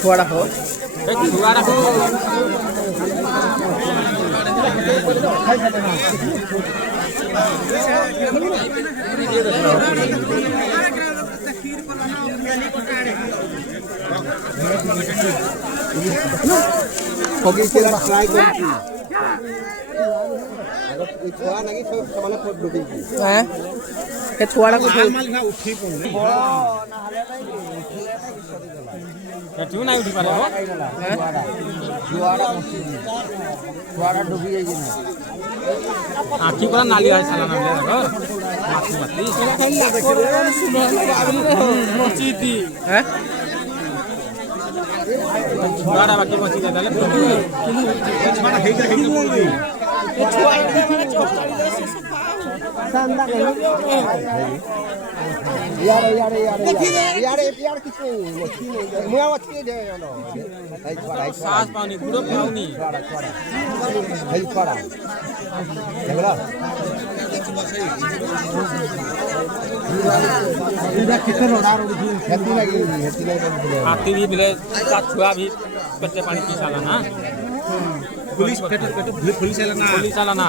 Suara ho. Suara ho. Hogi sila fry ko. Suara lagi samala pot dubi. Eh? Ke suara ko uthi pone. क्यों नहीं उठी पारे हो सुआरा डूबी जाएगी ना आँखी पूरा नाली है साला नाम ले रहा माथी मची थी हैं बड़ा बाकी मची देता ले छुआरा हेजा हेजा बोल दी छुआरा माने चौस्तारी दे सांदा के यार किस नहीं मछली नहीं मुआ मछली दे नो है छुआरा सांस पानी गुड़ो पानी छुआरा है छुआरा देखला इधर कितने रोड़ा रोड़ी खेती लगी हाथी भी मिले छुआ भी कच्चे पानी पी साला ना पुलिस पेट पुलिस वाला ना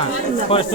फॉरेस्ट